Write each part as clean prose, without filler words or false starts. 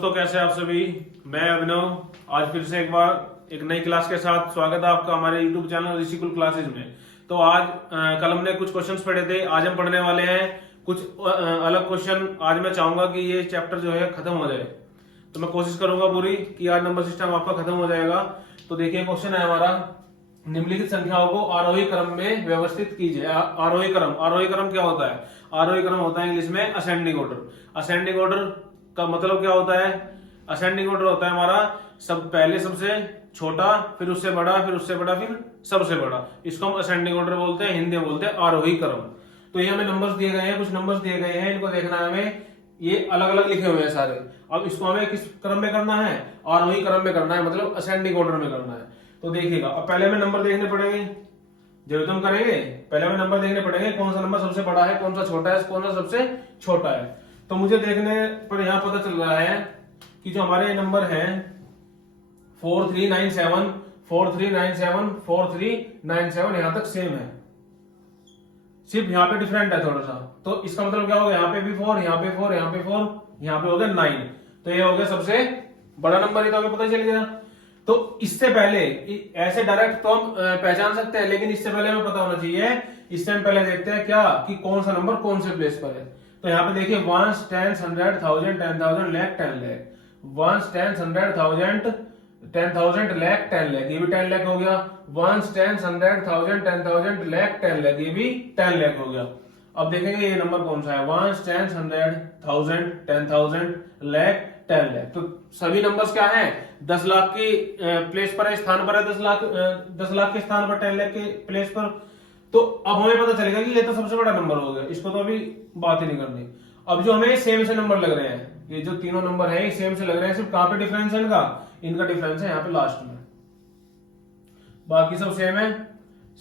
दोस्तों, कैसे आप सभी। मैं अभिनव आज फिर से एक बार एक नई क्लास के साथ स्वागत है आपका हमारे YouTube चैनल ऋषिकुल क्लासेज में। तो आज कल हमने कुछ क्वेश्चंस पढ़े थे, आज हम पढ़ने वाले हैं कुछ अलग क्वेश्चन। आज मैं चाहूंगा कि ये चैप्टर जो है खत्म हो जाए, तो मैं कोशिश करूंगा पूरी कि आज नंबर सिस्टम आपका खत्म हो जाएगा। तो देखिए क्वेश्चन है हमारा, निम्नलिखित संख्याओं को आरोही क्रम में व्यवस्थित कीजिए। आरोही क्रम क्या होता है? आरोही क्रम होता है इंग्लिश में असेंडिंग ऑर्डर। असेंडिंग ऑर्डर का मतलब क्या होता है? असेंडिंग ऑर्डर होता है हमारा पहले सबसे छोटा, फिर उससे बड़ा, फिर उससे बड़ा, फिर सबसे बड़ा। इसको हम असेंडिंग ऑर्डर बोलते हैं, हिंदी में बोलते हैं आरोही क्रम। तो ये हमें नंबर्स दिए गए हैं, कुछ नंबर्स दिए गए हैं, इनको देखना है हमें। ये अलग अलग लिखे हुए हैं सारे। अब इसको हमें किस क्रम में करना है? आरोही क्रम में करना है, मतलब असेंडिंग ऑर्डर में करना है। तो देखिएगा, अब पहले हमें नंबर देखने पड़ेंगे, जब तुम करेंगे पहले हमें नंबर देखने पड़ेंगे, कौन सा नंबर सबसे बड़ा है, कौन सा छोटा है, कौन सा सबसे छोटा है। तो मुझे देखने पर यहाँ पता चल रहा है कि जो हमारे नंबर हैं 4397, 4397, 4397 यहां तक सेम है, सिर्फ यहाँ पे डिफरेंट है थोड़ा सा। तो इसका मतलब क्या हो गया? यहाँ पे भी 4, यहाँ पे 4, यहाँ पे 4, यहाँ पे हो गया 9। तो ये हो गया सबसे बड़ा नंबर, ही तो हमें पता चल गया। तो इससे पहले ऐसे डायरेक्ट तो हम पहचान सकते हैं, लेकिन इससे पहले हमें पता होना चाहिए। इससे हम पहले देखते हैं क्या कि कौन सा नंबर कौन से प्लेस पर है। तो यहाँ पे देखिए 1, 10, 100, 1000, 10,000, lakh, 10 lakh, 1, 10, 100, 1000, 10,000, lakh, 10 lakh, ये भी 10 lakh हो गया। 1, 10, 100, 1000, 10,000, lakh, 10 lakh, ये भी 10 lakh हो गया। अब देखेंगे ये नंबर कौन सा है। 1, 10, 100, 1000, 10,000, lakh, 10 lakh। तो सभी नंबर्स क्या हैं? 10 लाख की प्लेस पर है, स्थान पर है। 10 लाख के स्थान पर 10 लाख के प्लेस पर। तो अब हमें पता चलेगा कि ये तो सबसे बड़ा नंबर हो गया, इसको तो अभी बात ही नहीं करनी। अब जो हमें सेम से नंबर लग रहे हैं, ये जो तीनों नंबर है सेम से लग रहे हैं, सिर्फ कहां पे डिफरेंस है इनका डिफरेंस है यहाँ पे लास्ट में। बाकी सब सेम है,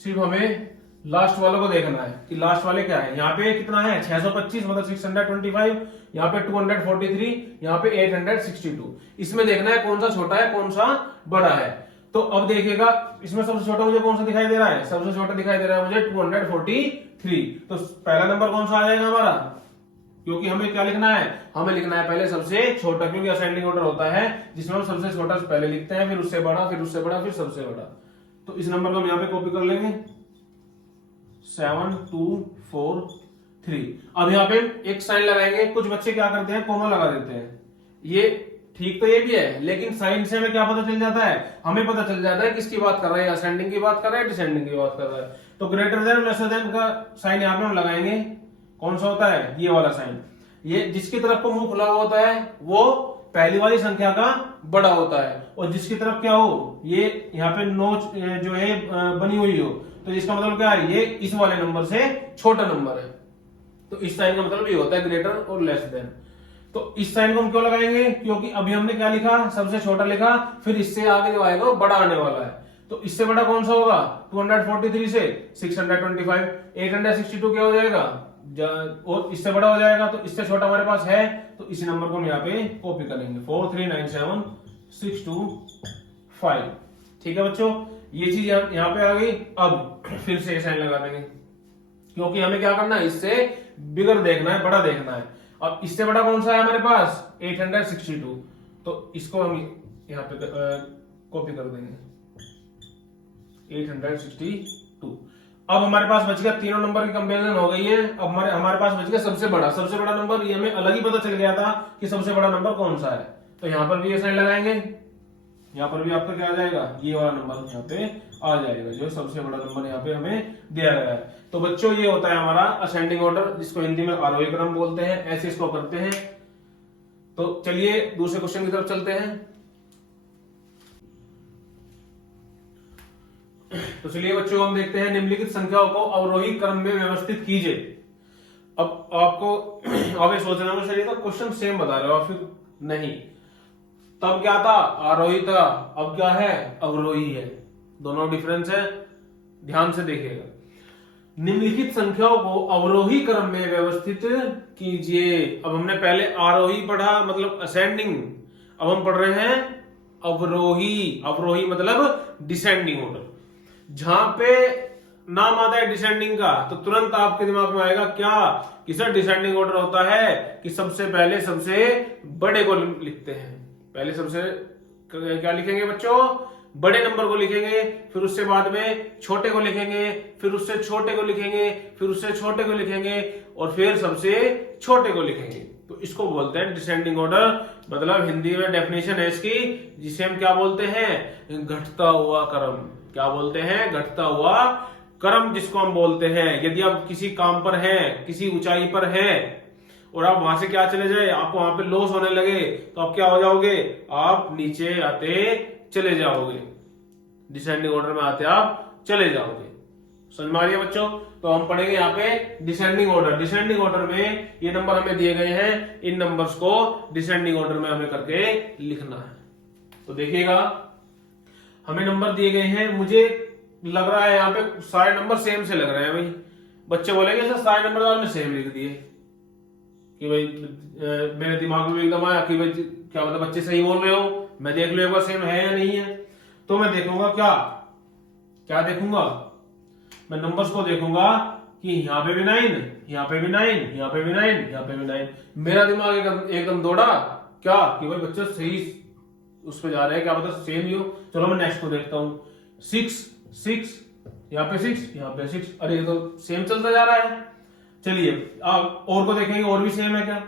सिर्फ हमें लास्ट वालों को देखना है कि लास्ट वाले क्या है। यहाँ पे कितना है? 625 मतलब 625, यहाँ पे 243, यहाँ पे 862। इसमें देखना है कौन सा छोटा है, कौन सा बड़ा है। तो अब देखिएगा, इसमें सबसे छोटा मुझे कौन सा दिखाई दे रहा है? सबसे छोटा दिखाई दे रहा है मुझे 243। तो पहला नंबर कौन सा आ जाएगा हमारा? क्योंकि हमें क्या लिखना है? हमें लिखना है पहले सबसे छोटा, क्योंकि असेंडिंग ऑर्डर होता है जिसमें हम सबसे छोटा पहले लिखते हैं, फिर उससे बड़ा, फिर उससे बड़ा, फिर सबसे बड़ा। तो इस नंबर को हम यहाँ पे कॉपी कर लेंगे, 7243। अब यहाँ पे एक साइन लगाएंगे। कुछ बच्चे क्या करते हैं, कोमा लगा देते हैं। ये ठीक तो ये भी है, लेकिन साइन से हमें क्या पता चल जाता है? हमें पता चल जाता है किसकी बात कर रहे हैं, असेंडिंग की बात कर रहे हैं, डिसेंडिंग की बात कर रहे हैं। तो ग्रेटर देन लेसर देन का साइन यहाँ पे हम लगाएंगे। कौन सा होता है? ये वाला साइन। ये जिसकी तरफ को मुंह खुला हुआ होता है वो पहली वाली संख्या का बड़ा होता है, और जिसकी तरफ क्या हो, ये यहाँ पे नोच जो है बनी हुई हो, तो इसका मतलब क्या है? ये इस वाले नंबर से छोटा नंबर है। तो इस साइन का मतलब ये होता है ग्रेटर और लेस देन। तो इस साइन को हम क्यों लगाएंगे? क्योंकि अभी हमने क्या लिखा? सबसे छोटा लिखा, फिर इससे आगे जो आएगा वो बड़ा आने वाला है। तो इससे बड़ा कौन सा होगा? 243 से 625, 862 क्या हो जाएगा? और इससे बड़ा हो जाएगा। तो इससे छोटा हमारे पास है, तो इसी नंबर को हम यहाँ पे कॉपी करेंगे, 4397625। ठीक है बच्चों, ये चीज यहाँ पे आ गई। अब फिर से साइन लगा देंगे, क्योंकि हमें क्या करना है? इससे बिगर देखना है, बड़ा देखना है। अब इससे बड़ा कौन सा है हमारे पास? 862। तो इसको हम यहाँ पे कॉपी कर देंगे, 862। अब हमारे पास बच गया, तीनों नंबर की कंपेरिजन हो गई है। अब हमारे पास बच गया सबसे बड़ा नंबर। ये हमें अलग ही पता चल गया था कि सबसे बड़ा नंबर कौन सा है। तो यहाँ पर भी ये साइन लगाएंगे, यहाँ पर भी आपका क्या आ जाएगा? ये वाला नंबर यहाँ पे आ जाएगा, जो सबसे बड़ा नंबर यहाँ पे हमें दिया गया है। तो बच्चों ये होता है हमारा असेंडिंग ऑर्डर, जिसको हिंदी में आरोही क्रम बोलते हैं। ऐसे इसको करते हैं। तो चलिए दूसरे क्वेश्चन की तरफ चलते हैं। तो चलिए बच्चों, हम देखते हैं, निम्नलिखित संख्याओं को अवरोही क्रम में व्यवस्थित कीजिए। अब आपको अब ये सोचना में चलिए, तो क्वेश्चन सेम बता रहे हो आप, फिर नहीं। तब क्या था? आरोही था, अब क्या है? अवरोही है। दोनों डिफरेंस है, ध्यान से देखिएगा। निम्नलिखित संख्याओं को अवरोही क्रम में व्यवस्थित कीजिए। अब हमने पहले आरोही पढ़ा, मतलब असेंडिंग। अब हम पढ़ रहे हैं अवरोही। अवरोही मतलब डिसेंडिंग ऑर्डर। जहां पे नाम आता है डिसेंडिंग का तो तुरंत आपके दिमाग में आएगा क्या कि सर डिसेंडिंग ऑर्डर होता है कि सबसे पहले सबसे बड़े को लिखते हैं। पहले सबसे क्या लिखेंगे बच्चों, बड़े नंबर को लिखेंगे, फिर उससे बाद में छोटे को लिखेंगे, फिर उससे छोटे को लिखेंगे, फिर उससे छोटे को लिखेंगे और फिर सबसे छोटे को लिखेंगे। तो इसको बोलते हैं डिसेंडिंग ऑर्डर। मतलब हिंदी में डेफिनेशन है इसकी, जिसे हम क्या बोलते हैं, घटता हुआ क्रम। क्या बोलते हैं, घटता हुआ क्रम जिसको हम बोलते हैं। यदि आप किसी काम पर हैं, किसी ऊंचाई पर हैं और आप वहां से क्या चले जाए, आपको वहां पे लॉस होने लगे तो आप क्या हो जाओगे, आप नीचे आते चले जाओगे। डिसेंडिंग ऑर्डर में आते आप चले जाओगे। समझ में आ रही है बच्चों। तो हम पढ़ेंगे यहाँ पे डिसेंडिंग ऑर्डर। डिसेंडिंग ऑर्डर में ये नंबर हमें दिए गए हैं, इन नंबर्स को डिसेंडिंग ऑर्डर में हमें करके लिखना है। तो देखिएगा हमें नंबर दिए गए हैं, मुझे लग रहा है यहाँ पे सारे नंबर सेम से लग रहे हैं भाई। बच्चे बोलेंगे सर सारे नंबर तो आपने सेम लिख दिए कि भाई मेरे दिमाग में एकदम आया कि भाई क्या मतलब बच्चे सही बोल रहे हो, मैं देख लूं एक बार सेम है या नहीं है। तो मैं देखूंगा क्या क्या देखूंगा, मैं नंबर्स को देखूंगा कि यहाँ पे भी 9, यहाँ पे भी 9, यहाँ पे भी 9, यहाँ पे भी 9। मेरा दिमाग एकदम दौड़ा क्या कि भाई बच्चे सही उस पे जा रहे हैं, क्या मतलब सेम ही हो। चलो मैं नेक्स्ट को देखता हूँ, 6 6 यहाँ पे 6, यहाँ पे 6, अरे ये तो सेम चलता जा रहा है। चलिए आप और को देखेंगे, और भी सेम है क्या,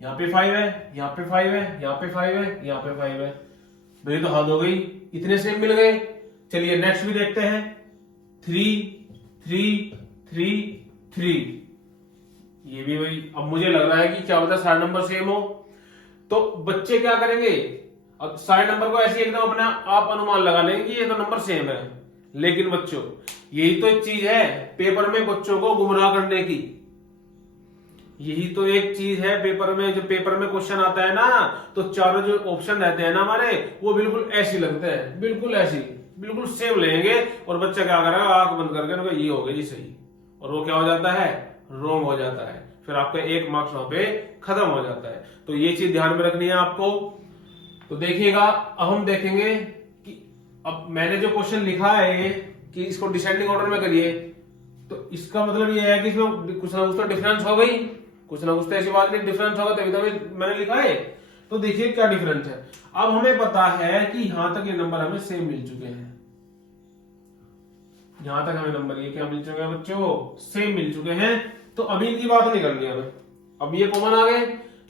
यहाँ पे 5 है, यहाँ पे 5 है, यहाँ पे 5 है, यहाँ पे 5 है। भाई तो हद हो गई, इतने सेम मिल गए। चलिए नेक्स्ट भी देखते हैं, 3 3 3 3। ये भी भाई अब मुझे लग रहा है कि क्या होता है सारे नंबर सेम हो। तो बच्चे क्या करेंगे, अब सारे नंबर को ऐसे एकदम अपना आप अनुमान लगा लेंगे कि ये तो नंबर सेम है। लेकिन बच्चों यही तो एक चीज है पेपर में बच्चों को गुमराह करने की। यही तो एक चीज है पेपर में, जो पेपर में क्वेश्चन आता है ना तो चारों जो ऑप्शन रहते हैं ना हमारे, वो बिल्कुल ऐसे लगते हैं, बिल्कुल ऐसी, बिल्कुल सेम लेंगे और बच्चा क्या करेगा, आंख बंद करके ये हो गया जी सही, और वो क्या हो जाता है, रॉन्ग हो जाता है। फिर आपका 1 मार्क्स वहां पे खत्म हो जाता है। तो ये चीज ध्यान में रखनी है आपको। तो देखिएगा अब हम देखेंगे कि अब मैंने जो क्वेश्चन लिखा है कि इसको डिसेंडिंग ऑर्डर में करिए, तो इसका मतलब ये है कि इसमें कुछ ना कुछ तो डिफरेंस हो गई, कुछ ना कुछ तो ऐसी बात नहीं, डिफरेंस होगा तभी तो मैंने लिखा है। तो देखिए क्या डिफरेंस है। अब हमें पता है कि यहां तक ये नंबर हमें सेम मिल चुके हैं, यहां तक हमें नंबर ये क्या मिल चुके हैं बच्चों, सेम मिल चुके हैं। तो अभी इनकी बात नहीं करनी है हमें, अब ये कॉमन आ गए।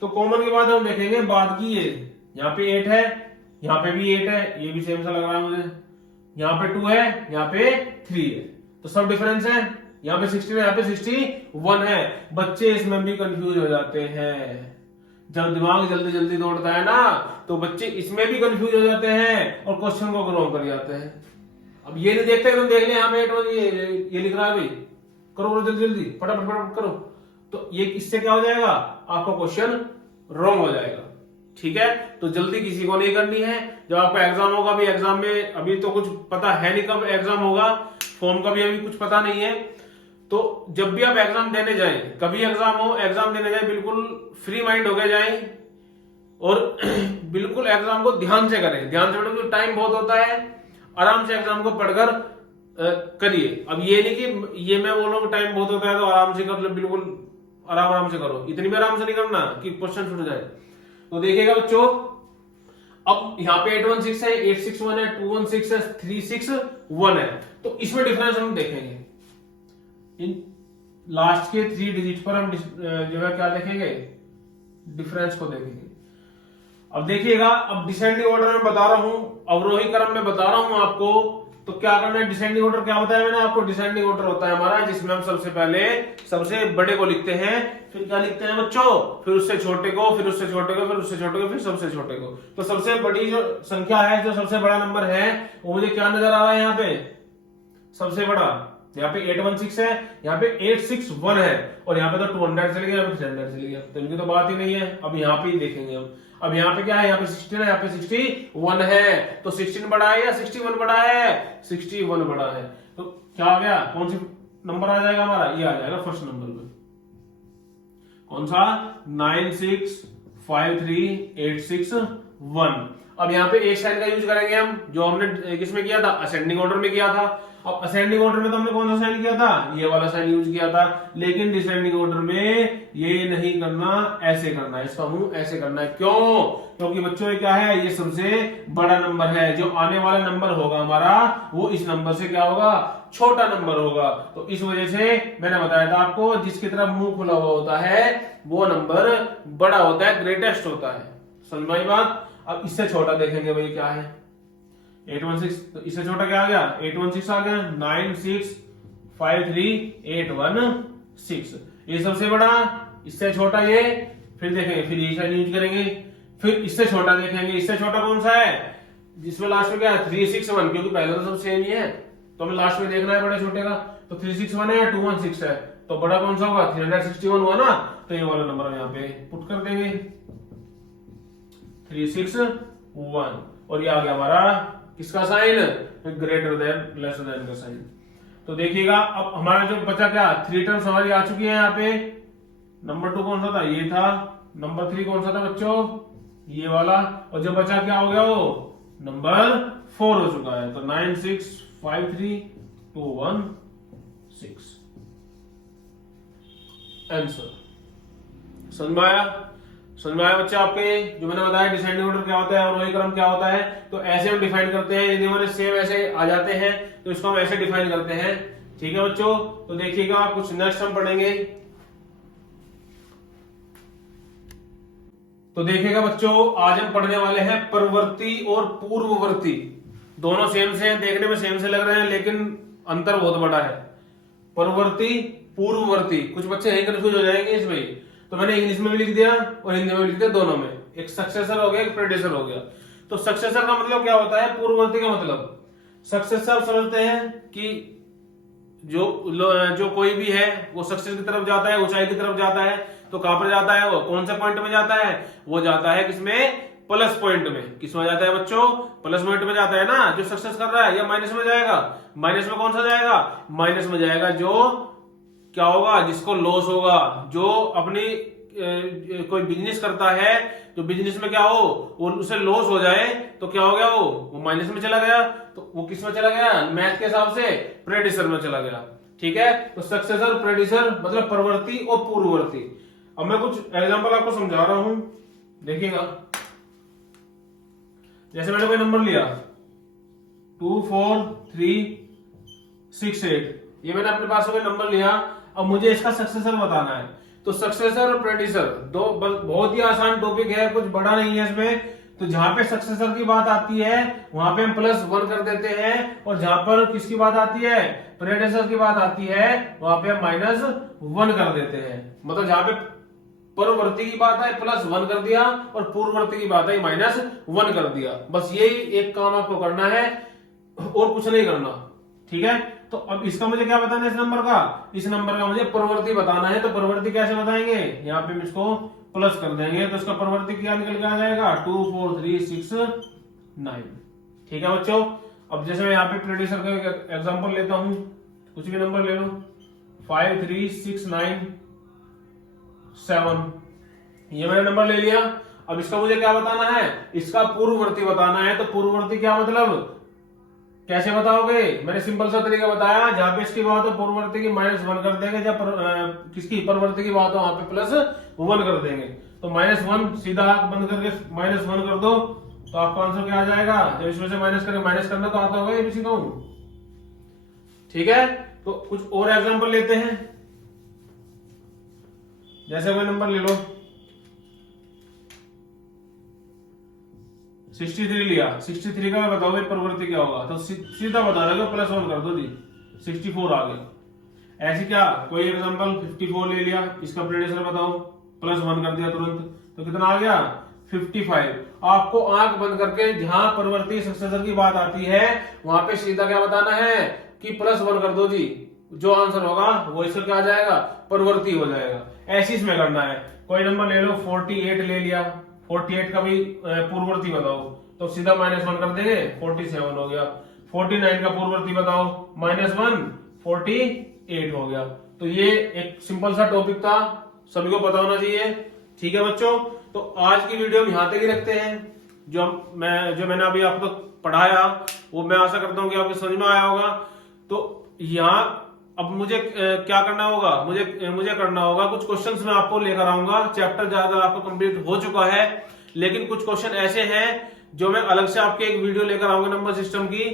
तो कॉमन के बाद हम देखेंगे बाद की, ये यहाँ पे 8 है, यहाँ पे भी 8 है, ये भी सेम सा लग रहा है मुझे, यहाँ पे 2 है, यहाँ पे 3 है, तो सब डिफरेंस है। यहाँ पे 60 है, यहाँ पे 61 है। बच्चे इसमें भी कंफ्यूज हो जाते हैं, जब दिमाग जल्दी जल्दी दौड़ता है ना तो बच्चे इसमें भी कंफ्यूज हो जाते हैं और क्वेश्चन को रॉन्ग कर जाते हैं। अब ये नहीं देखते तुम देख लिया यहाँ पे 8 ये लिख रहा है भाई, करो जल्दी जल्दी फटाफट फटाफट करो, तो ये इससे क्या हो जाएगा, आपका क्वेश्चन रॉन्ग हो जाएगा। ठीक है, तो जल्दी किसी को नहीं करनी है। जब आपका एग्जाम होगा, अभी एग्जाम में अभी तो कुछ पता है नहीं कब एग्जाम होगा, फॉर्म का भी अभी कुछ पता नहीं है। तो जब भी आप एग्जाम देने जाएं, कभी एग्जाम हो, एग्जाम देने जाए बिल्कुल फ्री माइंड हो गए जाएं और बिल्कुल एग्जाम को ध्यान से करें। ध्यान से पढ़ो, टाइम बहुत होता है, आराम से एग्जाम को पढ़कर करिए। अब ये नहीं कि ये मैं बोल रहा हूँ टाइम बहुत होता है तो आराम से कर लो, बिल्कुल आराम से करो, इतनी भी आराम से नहीं करना कि क्वेश्चन छूट जाए। तो देखिएगा बच्चों, अब यहाँ पे 816 है, 861 है, 216 है, 361 है, तो इसमें डिफरेंस हम देखेंगे। इन लास्ट के 3 डिजिट पर हम जो है क्या देखेंगे, डिफरेंस को देखेंगे। अब देखिएगा, अब डिसेंडिंग ऑर्डर में बता रहा हूं, अवरोही क्रम में बता रहा हूं आपको, तो क्या करना है। डिसेंडिंग ऑर्डर क्या बताया मैंने आपको, डिसेंडिंग ऑर्डर होता है हमारा जिसमें हम सबसे पहले सबसे बड़े को लिखते हैं, फिर क्या लिखते हैं बच्चों, फिर उससे छोटे को, फिर उससे छोटे को, फिर उससे छोटे को, फिर सबसे छोटे को। तो सबसे बड़ी जो संख्या है, जो सबसे बड़ा नंबर है, वो मुझे क्या नजर आ रहा है यहाँ पे, सबसे बड़ा यहाँ पे 816 है, यहाँ पे 861 है, और यहाँ पे तो 200 चले गया, यहाँ पे 300 चले गया, तो इनकी तो बात ही नहीं है। अब यहाँ पे ही देखेंगे हम। अब यहाँ पे क्या है, यहाँ पे 16 है, यहाँ पे 61 है, तो 16 बड़ा है या 61 बड़ा है, 61 बड़ा है। तो क्या आ गया, कौन सी नंबर आ जाएगा हमारा, ये आ जाएगा फर्स्ट नंबर पे। कौन सा, 965386 1। अब यहाँ पे एक साइन का यूज करेंगे हम, जो हमने किसमें किया था, असेंडिंग ऑर्डर में किया था। अब असेंडिंग ऑर्डर में तो हमने कौन सा साइन किया था, ये वाला साइन यूज किया था, लेकिन डिसेंडिंग ऑर्डर में ये नहीं करना, ऐसे करना है, इसका मुंह ऐसे करना है। क्यों? क्योंकि बच्चों ये क्या है, ये सबसे बड़ा नंबर है, जो आने वाला नंबर होगा हमारा वो इस नंबर से क्या होगा, छोटा नंबर होगा। तो इस वजह से मैंने बताया था आपको, जिसकी तरफ मुंह खुला हुआ होता है वो नंबर बड़ा होता है, ग्रेटेस्ट होता है। समझ में आई बात? अब इससे छोटा देखेंगे भाई क्या है, 816, तो इससे छोटा क्या आ गया, 816 आ गया, 96538116, ये सबसे बड़ा, इससे छोटा ये, फिर देखेंगे, फिर ये साइन यूज करेंगे, फिर इससे छोटा देखेंगे, इससे छोटा कौन सा है, जिसमें लास्ट में क्या है 361, क्योंकि पहले तो सब सेम ही है, तो हमें लास्ट में देखना है बड़े छोटे का, तो 361 है या 216 है, तो बड़ा कौन सा होगा, 361 हुआ ना, तो ये वाला नंबर हम यहाँ पे पुट कर देंगे 361, और ये आ गया हमारा किसका sign, greater than lesser than का साइन। तो देखिएगा अब हमारा जो बचा क्या, 3 टर्म्स हमारी आ चुकी है यहाँ पे। नंबर 2 कौन सा था, ये था। नंबर 3 कौन सा था बच्चों, ये वाला। और जो बचा क्या हो गया, वो नंबर 4 हो चुका है। तो 96532116 आंसर। समझ में आया? समझ में आया बच्चे आपके? जो मैंने बताया डिसेंडिंग ऑर्डर क्या होता है और वही क्रम क्या होता है, तो ऐसे हम डिफाइन करते हैं। यदि हमारे सेम ऐसे आ जाते हैं तो इसको हम ऐसे डिफाइन करते हैं। ठीक है बच्चों, तो देखिएगा कुछ नेक्स्ट हम पढ़ेंगे। तो देखिएगा बच्चों, आज हम पढ़ने वाले हैं परवर्ती और पूर्ववर्ती। दोनों सेम से हैं, देखने में सेम से लग रहे हैं, लेकिन अंतर बहुत बड़ा है। परवर्ती, पूर्ववर्ती, कुछ बच्चे यही कंफ्यूज हो जाएंगे इसमें। तो मैंने इंग्लिश में भी लिख दिया और हिंदी में भी लिख दिया, दोनों में। एक सक्सेसर हो गया, एक प्रेडेसर हो गया। तो सक्सेसर का मतलब क्या होता है, पूर्ववर्ती का मतलब। सक्सेसर समझते हैं कि जो कोई भी है वो सक्सेस की तरफ जाता है, ऊंचाई की तरफ जाता है। तो कहां पर जाता है वो, कौन सा पॉइंट में जाता है, वो जाता है किसमें, प्लस पॉइंट में। किसमें जाता है बच्चों, प्लस पॉइंट में जाता है ना, जो सक्सेस कर रहा है। या माइनस में जाएगा, माइनस में कौन सा जाएगा, माइनस में जाएगा जो क्या होगा, जिसको लॉस होगा। जो अपनी कोई बिजनेस करता है, तो बिजनेस में क्या हो, वो उसे लॉस हो जाए तो क्या हो गया, वो माइनस में चला गया। तो वो किस में चला गया, मैथ के हिसाब से प्रेडिसर में चला गया। ठीक है, तो सक्सेसर, प्रेडिसर मतलब परवर्ती और पूर्ववर्ती। अब मैं कुछ एग्जांपल आपको समझा रहा हूं, देखिएगा। जैसे मैंने कोई नंबर लिया 24368, ये मैंने अपने पास कोई नंबर लिया। अब मुझे इसका सक्सेसर बताना है। तो सक्सेसर और प्रेडिसर दो बहुत ही आसान टॉपिक है, कुछ बड़ा नहीं है इसमें। तो जहां पे सक्सेसर की बात आती है वहां पे हम +1 कर देते हैं, और जहां पर किसकी बात आती है, प्रेडिसर की बात आती है, वहां पे हम -1 कर देते हैं। मतलब जहां पे परवर्ती की बात है +1 कर दिया, और पूर्ववर्ती की बात है -1 कर दिया। बस यही एक काम आपको करना है और कुछ नहीं करना। ठीक है, तो अब इसका मुझे क्या बताना है, इस नंबर का, इस नंबर का मुझे परवर्ती बताना है। तो परवर्ती कैसे बताएंगे, यहाँ पे हम इसको प्लस कर देंगे, तो इसका परवर्ती क्या निकल के आ जाएगा, 24369। ठीक है बच्चों, अब जैसे मैं यहाँ पे प्रेडिसर का एग्जांपल लेता हूं, कुछ भी नंबर ले लो, 53697, ये मैंने नंबर ले लिया। अब इसका मुझे क्या बताना है, इसका पूर्ववर्ती बताना है। तो पूर्ववर्ती क्या मतलब, कैसे बताओगे, मैंने सिंपल सा तरीका बताया। जहां पे इसकी बात हो पूर्ववर्ती की -1 कर देंगे, जब किसकी परवर्ती की बात हो वहां पे +1 कर देंगे। तो -1 सीधा बंद करके -1 कर दो, तो आपका आंसर क्या आ जाएगा। जब इसमें से माइनस करके माइनस करना तो आता होगा, ये भी सीखा हूं। ठीक है, तो कुछ और एग्जांपल लेते हैं। जैसे कोई नंबर ले लो, 63 लिया, 63 का बताओ भाई परवर्ती क्या होगा। तो सीधा बता दोगे, +1 कर दो जी, 64 आ गया। ऐसे क्या, कोई एग्जांपल 54 ले लिया, इसका प्रेडिसर बताओ, +1 कर दिया तुरंत, तो कितना आ गया 55। आपको आंख बंद करके जहां परवर्ती सक्सेसर की बात आती है वहां पे सीधा क्या बताना है कि +1 कर दो जी, जो आंसर होगा वो इसका क्या आ जाएगा, परवर्ती हो जाएगा। ऐसे इसमें करना है। कोई नंबर ले लो, 48 ले लिया, 48 का भी पूर्ववर्ती बताओ, तो सीधा -1 कर देंगे, 47 हो गया। 49 का पूर्ववर्ती बताओ, -1, 48 हो गया। तो ये एक सिंपल सा टॉपिक था, सभी को पता होना चाहिए। ठीक है बच्चों, तो आज की वीडियो हम यहां तक ही रखते हैं। जो मैंने अभी आपको पढ़ाया वो मैं आशा करता हूँ कि आपको समझ में आया होगा। तो यहाँ अब मुझे क्या करना होगा, मुझे करना होगा कुछ क्वेश्चंस मैं आपको लेकर आऊंगा। चैप्टर ज्यादा आपको कंप्लीट हो चुका है, लेकिन कुछ क्वेश्चन ऐसे हैं जो मैं अलग से आपके एक वीडियो लेकर आऊंगा नंबर सिस्टम की,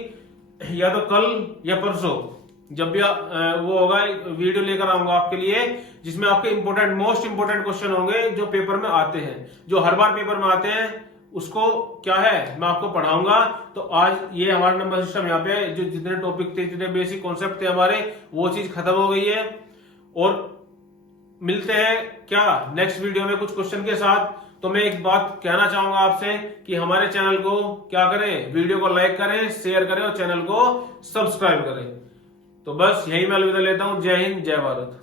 या तो कल या परसों, जब भी वो होगा वीडियो लेकर आऊंगा आपके लिए, जिसमें आपके मोस्ट इंपोर्टेंट क्वेश्चन होंगे जो पेपर में आते हैं, जो हर बार पेपर में आते हैं, उसको क्या है मैं आपको पढ़ाऊंगा। तो आज ये हमारा नंबर सिस्टम यहाँ पे जो जितने टॉपिक थे, जितने बेसिक कॉन्सेप्ट थे हमारे, वो चीज खत्म हो गई है। और मिलते हैं क्या नेक्स्ट वीडियो में कुछ क्वेश्चन के साथ। तो मैं एक बात कहना चाहूंगा आपसे कि हमारे चैनल को क्या करें, वीडियो को लाइक करें, शेयर करें और चैनल को सब्सक्राइब करें। तो बस यही मैं अलविदा लेता हूं। जय हिंद, जय भारत।